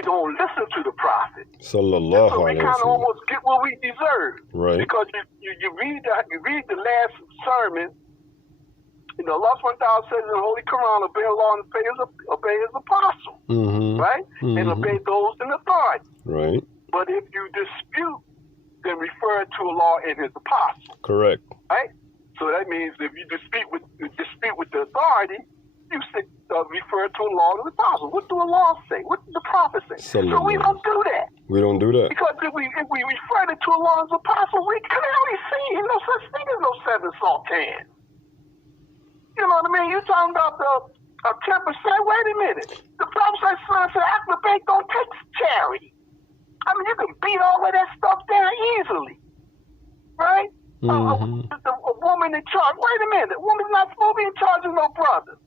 we don't listen to the prophet. Sallallahu So we alayhi kind of wa sallam. almost get what we deserve. Right. Because you read the last sermon. You know, Allah SWT says in the Holy Quran, obey Allah and obey his apostle, right? And obey those in authority. Right. But if you dispute, then refer to Allah and his apostle. Correct. Right? So that means if you dispute with the authority, you refer to Allah and the apostle. What do Allah say? What does the prophet say? So we don't do that. We don't do that. Because if we refer to Allah and his apostle, we clearly see no such thing as no 7 sultans. You know what I mean? You talking about the 10%? Wait a minute. The Prophet said, after the bank don't take charity. I mean, you can beat all of that stuff down easily. Right? A woman in charge. Wait a minute. A woman's not supposed to be in charge of no brother.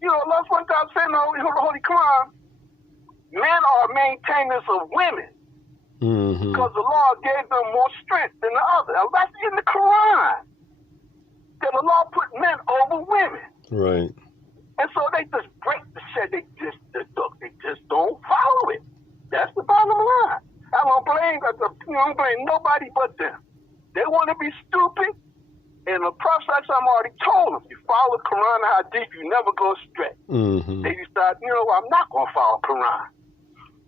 You know, Allah SWT said in the Holy Quran, men are maintainers of women. Because the law gave them more strength than the other. Now, that's in the Quran. That the law put men over women. Right. And so they just break the shit. They just don't follow it. That's the bottom line. I don't blame nobody but them. They want to be stupid. And the Prophet already told them, you follow the Quran and Hadith, you never go astray. They decide, I'm not going to follow Quran.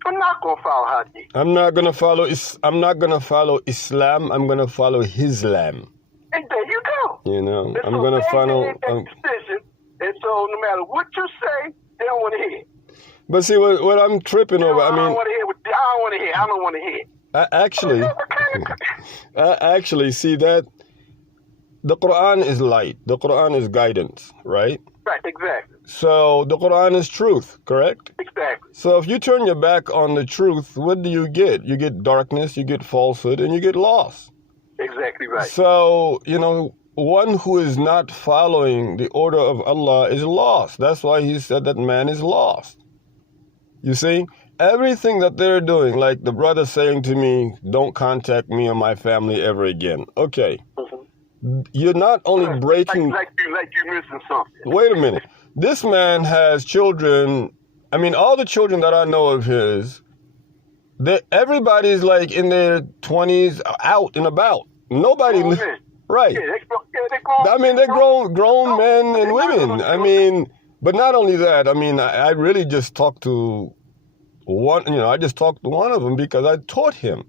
I'm not going to follow Hadith. I'm not going to follow Islam. I'm going to follow Hislam. And there you go. You know, and I'm so going to follow decision. And so no matter what you say, they don't want to hear. But see, what I'm tripping over, I don't want to hear. I don't want to hear. I actually see that the Quran is light. The Quran is guidance, right? Right, exactly. So the Quran is truth, correct? Exactly. So if you turn your back on the truth, what do you get? You get darkness, you get falsehood, and you get loss. Exactly right. So, one who is not following the order of Allah is lost. That's why he said that man is lost. You see, everything that they're doing, like the brother saying to me, don't contact me or my family ever again. Okay. You're not only breaking... Like you're missing something. Wait a minute. This man has children. I mean, all the children that I know of his, everybody's like in their 20s, out and about. Nobody... Right. Yeah, they're grown men and women. I mean, but not only that. I mean, I really just talked to one, I just talked to one of them because I taught him.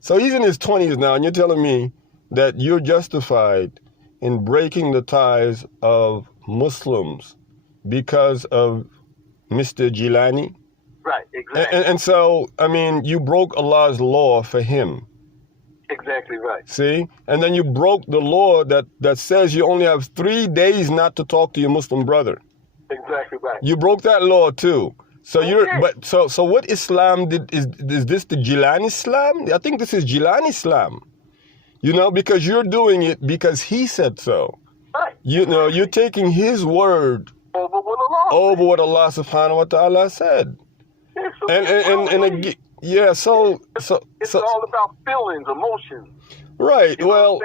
So he's in his 20s now, and you're telling me that you're justified in breaking the ties of Muslims because of Mr. Jilani? Right, exactly. And so, I mean, you broke Allah's law for him. Exactly right. See? And then you broke the law that says you only have 3 days not to talk to your Muslim brother. Exactly right. You broke that law too. So so what Islam is this the Jilani Islam? I think this is Jilani Islam. Because you're doing it because he said so. Right. You're taking his word over what Allah subhanahu wa ta'ala said. Yeah, it's all about feelings, emotions. Right. Well,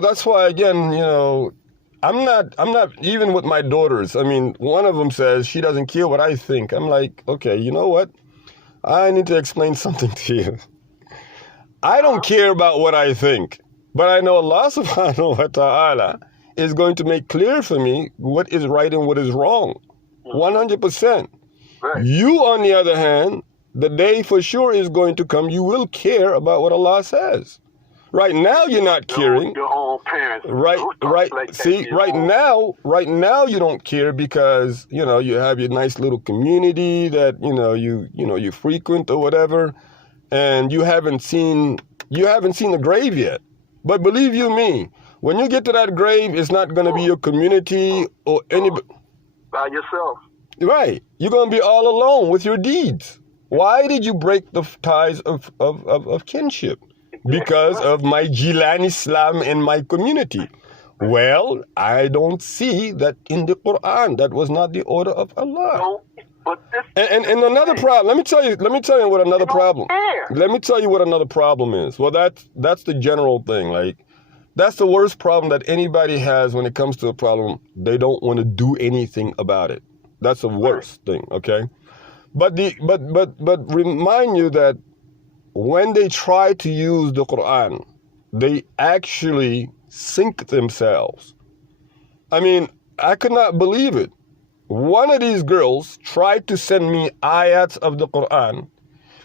that's why again, I'm not even with my daughters. I mean, one of them says she doesn't care what I think. I'm like, okay, you know what? I need to explain something to you. I don't care about what I think, but I know Allah subhanahu wa ta'ala is going to make clear for me what is right and what is wrong. 100%. Right. You, on the other hand, the day for sure is going to come, you will care about what Allah says. Right now, you're not caring. Your own parents. Right. See, right now, you don't care because, you have your nice little community that, you frequent or whatever, and you haven't seen the grave yet. But believe you me, when you get to that grave, it's not going to be your community or anybody. By yourself. Right. You're going to be all alone with your deeds. Why did you break the ties of kinship? Because of my Jilani Islam and my community. Well, I don't see that in the Quran. That was not the order of Allah. No, but and another problem. Let me tell you what another problem. Let me tell you what another problem is. Well, that's the general thing. Like, that's the worst problem that anybody has when it comes to a problem. They don't want to do anything about it. That's the worst thing. Okay. But remind you that when they try to use the Quran, they actually sink themselves. I mean, I could not believe it. One of these girls tried to send me ayats of the Quran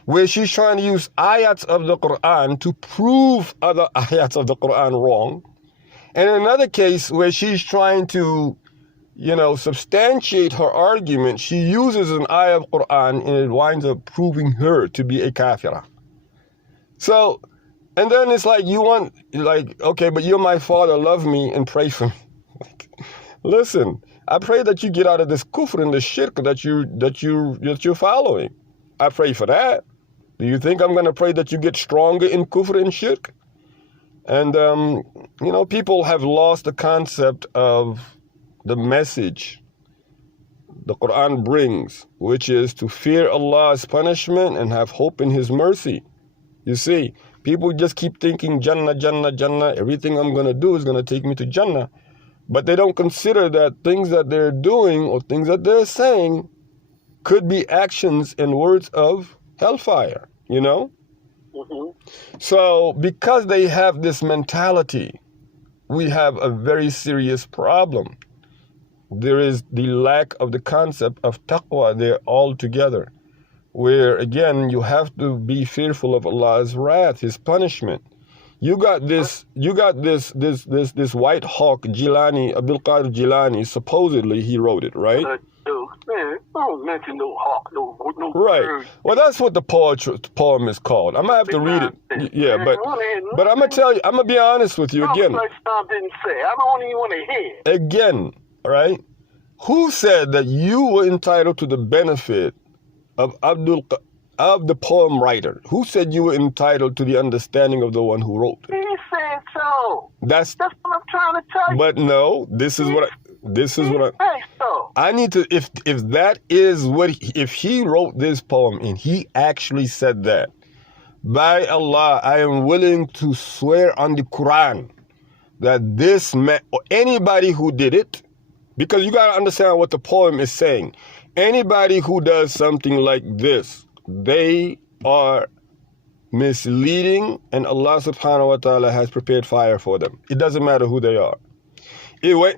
where she's trying to use ayats of the Quran to prove other ayats of the Quran wrong. And in another case where she's trying to, substantiate her argument, she uses an ayah of Quran and it winds up proving her to be a kafirah. So, and then it's like, okay, but you're my father, love me and pray for me. Listen, I pray that you get out of this kufr and the shirk that you're following. I pray for that. Do you think I'm going to pray that you get stronger in kufr and shirk? And, people have lost the concept of the message the Quran brings, which is to fear Allah's punishment and have hope in His mercy. You see, people just keep thinking Jannah, Jannah, Jannah. Everything I'm going to do is going to take me to Jannah. But they don't consider that things that they're doing or things that they're saying could be actions and words of hellfire, Mm-hmm. So because they have this mentality, we have a very serious problem. There is the lack of the concept of taqwa there altogether, where again you have to be fearful of Allah's wrath, His punishment. You got this White Hawk Jilani, Abdul Qadir Jilani, supposedly he wrote it, right? Man, don't mention no hawk, no right. bird. Well, that's what the poem is called. I'm gonna have to read it. Yeah, but I'm gonna tell you. I'm gonna be honest with you again. Didn't say. I don't even want to hear. Again, right? Who said that you were entitled to the benefit of the poem writer? Who said you were entitled to the understanding of the one who wrote it? He said so. That's what I'm trying to tell you. But no, this is what I need to. If that is what if he wrote this poem and he actually said that, by Allah, I am willing to swear on the Quran that this man or anybody who did it, because you got to understand what the poem is saying. Anybody who does something like this, they are misleading, and Allah subhanahu wa ta'ala has prepared fire for them. It doesn't matter who they are.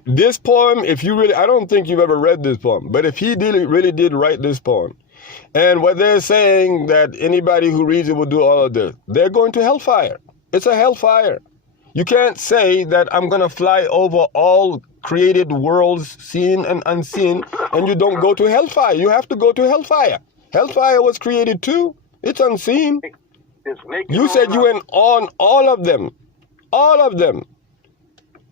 This poem, I don't think you've ever read this poem, but if he really did write this poem, and what they're saying that anybody who reads it will do all of this, they're going to hellfire. It's a hellfire. You can't say that I'm going to fly over all created worlds, seen and unseen, and you don't go to hellfire. You have to go to hellfire. Hellfire was created too. It's unseen. You said you went on all of them. All of them.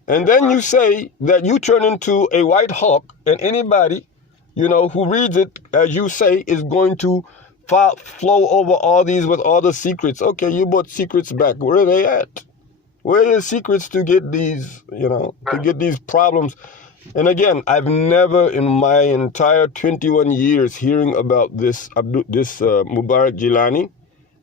And then you say that you turn into a white hawk, and anybody, who reads it, as you say, is going to flow over all these with all the secrets. Okay, you brought secrets back. Where are they at? Where are your secrets to get these, to get these problems? And again, I've never in my entire 21 years hearing about this Mubarak Jilani,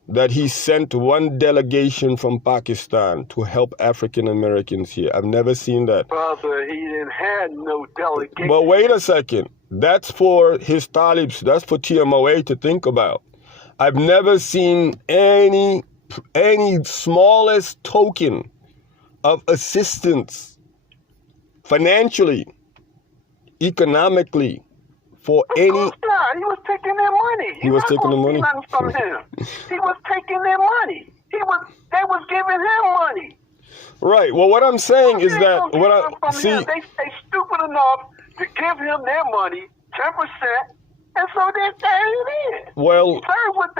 that he sent one delegation from Pakistan to help African Americans here. I've never seen that. Brother, he didn't have no delegation. But wait a second. That's for his talibs. That's for TMOA to think about. I've never seen any smallest token of assistance financially, economically, for any. He was taking their money. He was taking the money. From him. He was taking their money. They was giving him money. Right. Well, what I'm saying is that they stupid enough to give him their money, 10%, and so they it in. Well, they deserve what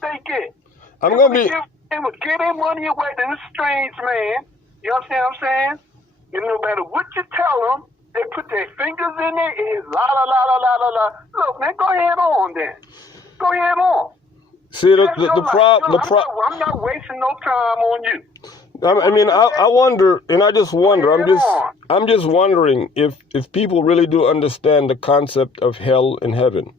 they get. I'm gonna be. They would give their money away to this strange man. You understand what I'm saying? And no matter what you tell them, they put their fingers in their ears. La la la la la la la. Look, man, go ahead on then. Go ahead on. See the problem. I'm not wasting no time on you. I wonder, and I just wonder. I'm just wondering if people really do understand the concept of hell and heaven.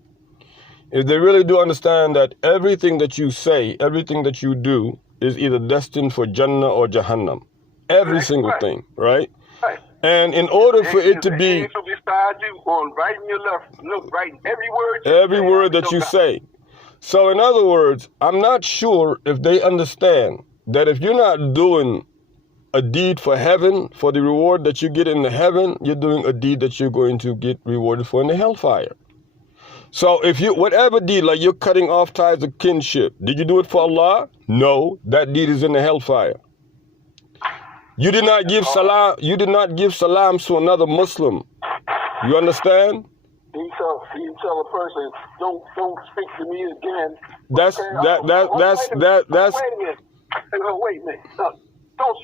If they really do understand that everything that you say, everything that you do is either destined for Jannah or Jahannam. Every single thing, right? And in order for it to be angel beside you on right in your left, look, writing every word that you say. So in other words, I'm not sure if they understand that if you're not doing a deed for heaven, for the reward that you get in the heaven, you're doing a deed that you're going to get rewarded for in the hellfire. So if you, whatever deed, like you're cutting off ties of kinship, did you do it for Allah? No, that deed is in the hellfire. You did not give salams to another Muslim. You understand? You tell a person, don't speak to me again. That's. Wait a minute. Don't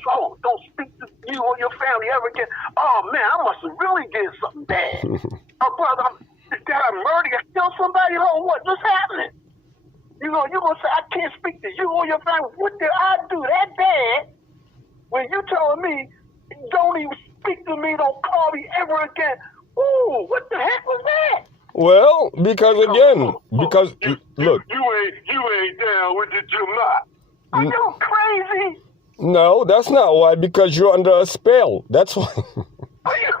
speak to you or your family ever again. Oh man, I must have really did something bad. Oh brother, did I murder or kill somebody? Oh, what's happening? You gonna say I can't speak to you or your family. What did I do that bad? When you telling me, don't even speak to me, don't call me ever again. Ooh, what the heck was that? Well, because again, look. You ain't down with the Jamaat. Are you crazy? No, that's not why. Because you're under a spell. That's why. Are you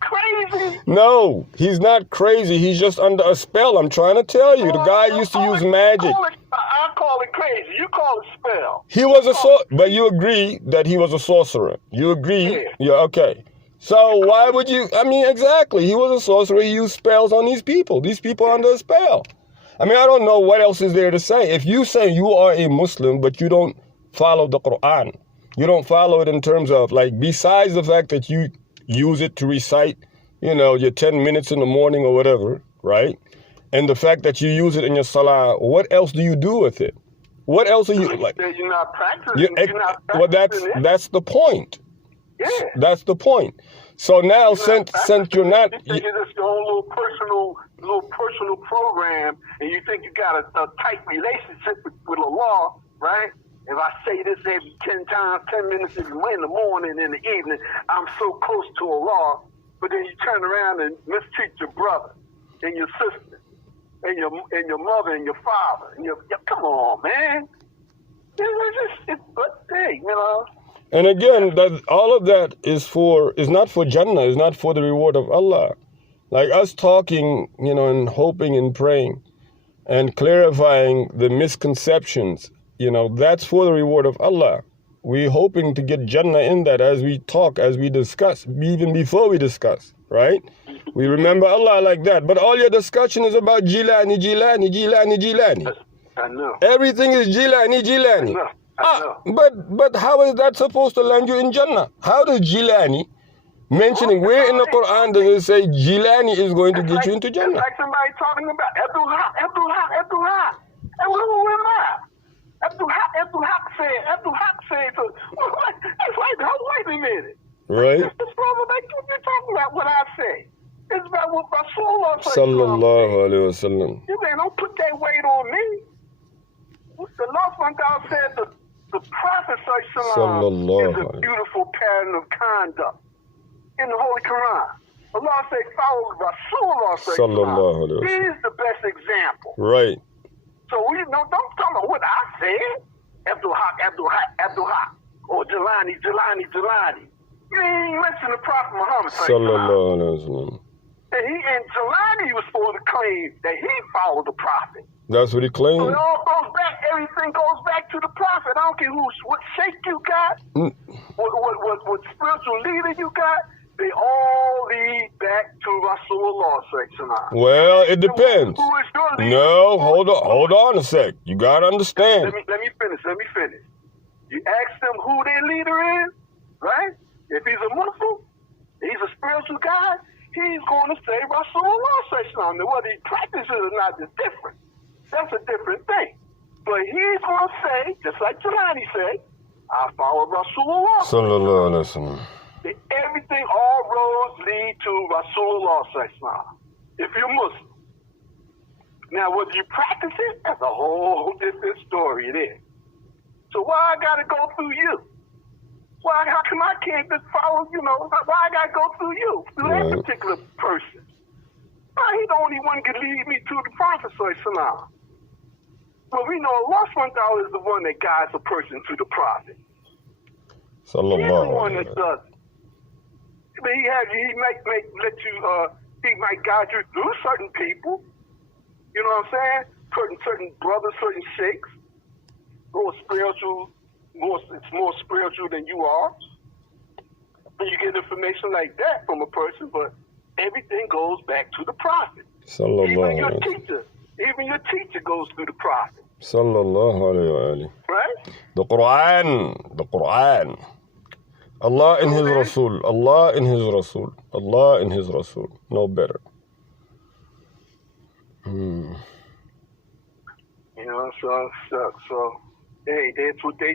crazy? No, he's not crazy. He's just under a spell. I'm trying to tell you. The guy used to use magic. I call it crazy. You call it spell. He was but you agree that he was a sorcerer. You agree? Yeah, okay. So why would you? I mean, exactly. He was a sorcerer. He used spells on these people. These people are under a spell. I mean, I don't know what else is there to say. If you say you are a Muslim, but you don't follow the Quran, you don't follow it in terms of, like, besides the fact that you use it to recite, your 10 minutes in the morning or whatever, right? And the fact that you use it in your salah, what else do you do with it? What else are you, like? You're not practicing. Well, that's the point. Yeah. That's the point. So now, since you're not, you think it's just your own little personal program, and you think you got a tight relationship with Allah, right? If I say this every 10 times, 10 minutes in the morning and in the evening, I'm so close to Allah. But then you turn around and mistreat your brother and your sister and your mother and your father. And come on, man. And again, all of that is not for Jannah, is not for the reward of Allah. Like us talking, and hoping and praying and clarifying the misconceptions, that's for the reward of Allah. We're hoping to get Jannah in that as we talk, as we discuss, even before we discuss, right? We remember Allah like that. But all your discussion is about Jilani. I know. Everything is Jilani. I know. But how is that supposed to land you in Jannah? How does Jilani, mentioning where in the Quran does it say Jilani is going to get you into Jannah? It's like somebody talking about Abdul Haq. And who am I? Abdul Haq said, wait a minute. Right. This brother, what you're talking about, what I say. It's about what Rasulullah said. Sallallahu alayhi wa sallam. You man, don't put that weight on me. The Lord SWT said the Prophet is a beautiful pattern of conduct in the Holy Quran. Allah said, follow Rasulullah. He's the best example. Right. So don't talk about what I said. Abdul Haq, or Jelani. You ain't mention the Prophet Muhammad. Sallallahu alayhi wa sallam. And Jelani was supposed to claim that he followed the Prophet. That's what he claimed. So it all goes back. Everything goes back to the Prophet. I don't care what sheikh you got, what spiritual leader you got. They all lead back to Rasulullah. Well, it depends. Who is your leader? No, hold on a sec. You gotta understand. Let me finish. You ask them who their leader is, right? If he's a Muslim, he's a spiritual guy, he's going to say Rasulullah. Now, whether he practices or not is different. That's a different thing. But he's going to say, just like Jelani said, I follow Rasulullah. Sallallahu alayhi wa sallam. Everything, all roads lead to Rasulullah. If you're Muslim. Now, whether you practice it, that's a whole different story it is. So why I got to go through you? How come I can't just follow, why I got to go through you, through that particular person? He's the only one can lead me to the Prophet. Well, we know Allah SWT is the one that guides a person to the Prophet. He's the one that does it. He might let you. He might guide you through certain people. You know what I'm saying? Certain brothers, certain sheikhs, more spiritual. It's more spiritual than you are. And you get information like that from a person, but everything goes back to the prophet. Even your teacher goes through the prophet. Sallallahu alayhi wa alayhi. Right? The Quran. Allah in His Rasul. Allah in His Rasul. Allah in His Rasul. No better. You know, so hey, that's what they